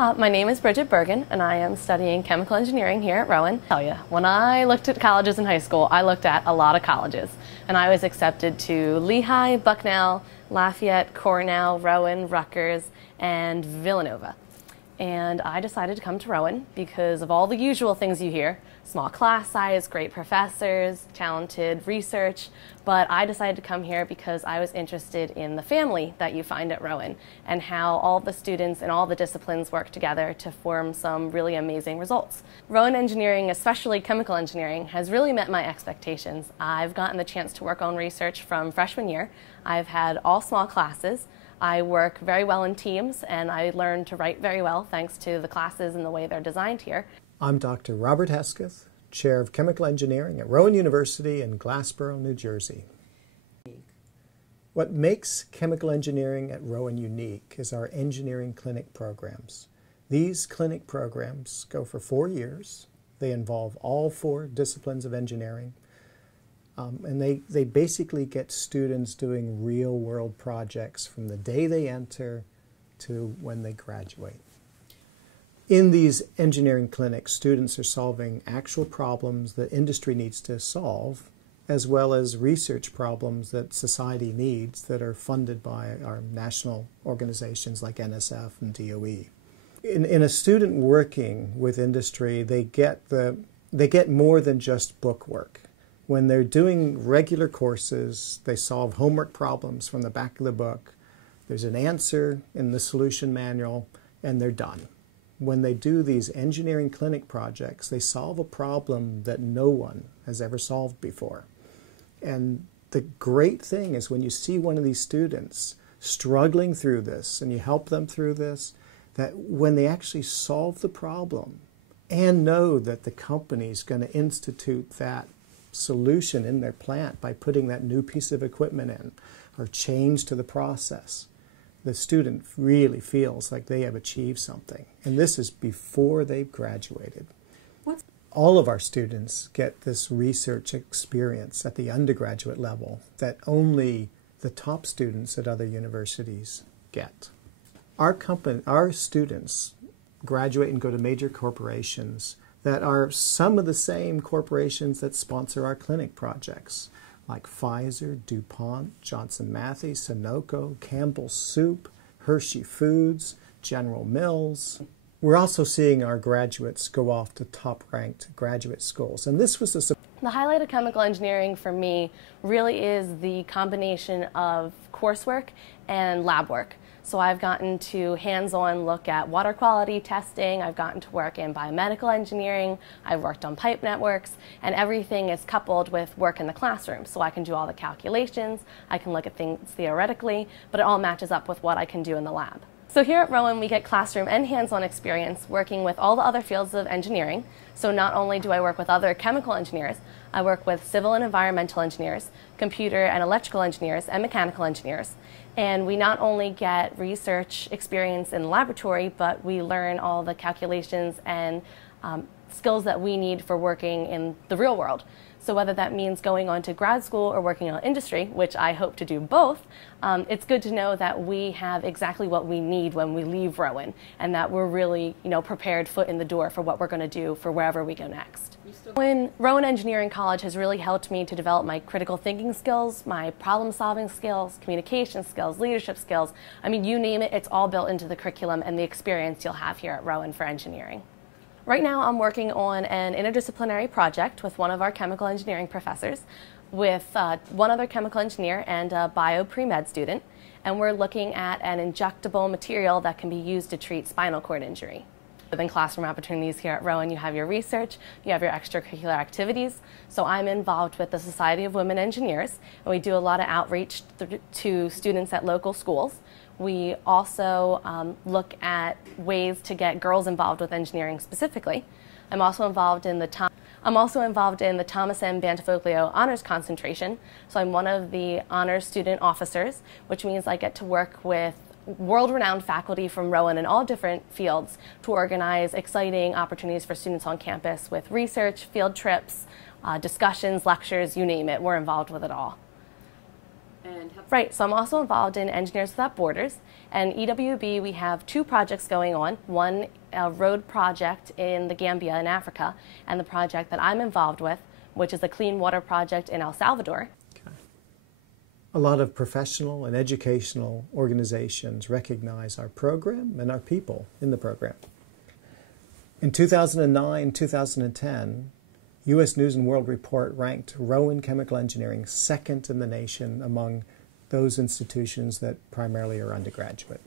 My name is Bridget Bergen, and I am studying chemical engineering here at Rowan. Tell you, when I looked at colleges in high school, I looked at a lot of colleges, and I was accepted to Lehigh, Bucknell, Lafayette, Cornell, Rowan, Rutgers, and Villanova. And I decided to come to Rowan because of all the usual things you hear: small class size, great professors, talented research. But I decided to come here because I was interested in the family that you find at Rowan and how all the students and all the disciplines work together to form some really amazing results. Rowan engineering, especially chemical engineering, has really met my expectations. I've gotten the chance to work on research from freshman year. I've had all small classes. I work very well in teams, and I learn to write very well thanks to the classes and the way they're designed here. I'm Dr. Robert Hesketh, Chair of Chemical Engineering at Rowan University in Glassboro, New Jersey. What makes chemical engineering at Rowan unique is our engineering clinic programs. These clinic programs go for 4 years. They involve all 4 disciplines of engineering. And they basically get students doing real-world projects from the day they enter to when they graduate. In these engineering clinics, students are solving actual problems that industry needs to solve, as well as research problems that society needs that are funded by our national organizations like NSF and DOE. In a student working with industry, they get more than just book work. When they're doing regular courses, they solve homework problems from the back of the book. There's an answer in the solution manual, and they're done. When they do these engineering clinic projects, they solve a problem that no one has ever solved before. And the great thing is when you see one of these students struggling through this and you help them through this, that when they actually solve the problem and know that the company's going to institute that solution in their plant by putting that new piece of equipment in or change to the process, the student really feels like they have achieved something. And this is before they've graduated. All of our students get this research experience at the undergraduate level that only the top students at other universities get. Our students graduate and go to major corporations that are some of the same corporations that sponsor our clinic projects, like Pfizer, DuPont, Johnson Matthey, Sunoco, Campbell's Soup, Hershey Foods, General Mills. We're also seeing our graduates go off to top-ranked graduate schools. And this was The highlight of chemical engineering for me really is the combination of coursework and lab work. So I've gotten to hands-on look at water quality testing, I've gotten to work in biomedical engineering, I've worked on pipe networks, and everything is coupled with work in the classroom. So I can do all the calculations, I can look at things theoretically, but it all matches up with what I can do in the lab. So here at Rowan, we get classroom and hands-on experience working with all the other fields of engineering. So not only do I work with other chemical engineers, I work with civil and environmental engineers, computer and electrical engineers, and mechanical engineers. And we not only get research experience in the laboratory, but we learn all the calculations and skills that we need for working in the real world. So whether that means going on to grad school or working on industry, which I hope to do both, it's good to know that we have exactly what we need when we leave Rowan, and that we're really, prepared foot in the door for what we're going to do for wherever we go next. Rowan Engineering College has really helped me to develop my critical thinking skills, my problem-solving skills, communication skills, leadership skills. I mean, you name it, it's all built into the curriculum and the experience you'll have here at Rowan for engineering. Right now I'm working on an interdisciplinary project with one of our chemical engineering professors, with one other chemical engineer and a bio pre-med student, and we're looking at an injectable material that can be used to treat spinal cord injury. Within classroom opportunities here at Rowan, you have your research, you have your extracurricular activities. So I'm involved with the Society of Women Engineers, and we do a lot of outreach to students at local schools. We also look at ways to get girls involved with engineering specifically. I'm also involved in the Thomas M. Bantafoglio Honors Concentration. So I'm one of the honors student officers, which means I get to work with world-renowned faculty from Rowan in all different fields to organize exciting opportunities for students on campus with research, field trips, discussions, lectures, you name it. We're involved with it all. And Right, so I'm also involved in Engineers Without Borders, and EWB, we have two projects going on. One, a road project in the Gambia in Africa, and the project that I'm involved with, which is a clean water project in El Salvador. Okay. A lot of professional and educational organizations recognize our program and our people in the program. In 2009, 2010, U.S. News & World Report ranked Rowan Chemical Engineering second in the nation among those institutions that primarily are undergraduate.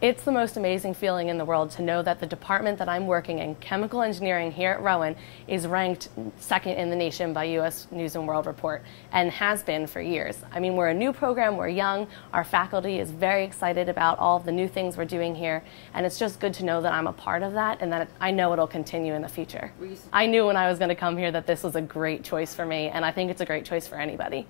It's the most amazing feeling in the world to know that the department that I'm working in, chemical engineering here at Rowan, is ranked second in the nation by U.S. News & World Report, and has been for years. I mean, we're a new program, we're young, our faculty is very excited about all of the new things we're doing here, and it's just good to know that I'm a part of that and that I know it'll continue in the future. I knew when I was going to come here that this was a great choice for me, and I think it's a great choice for anybody.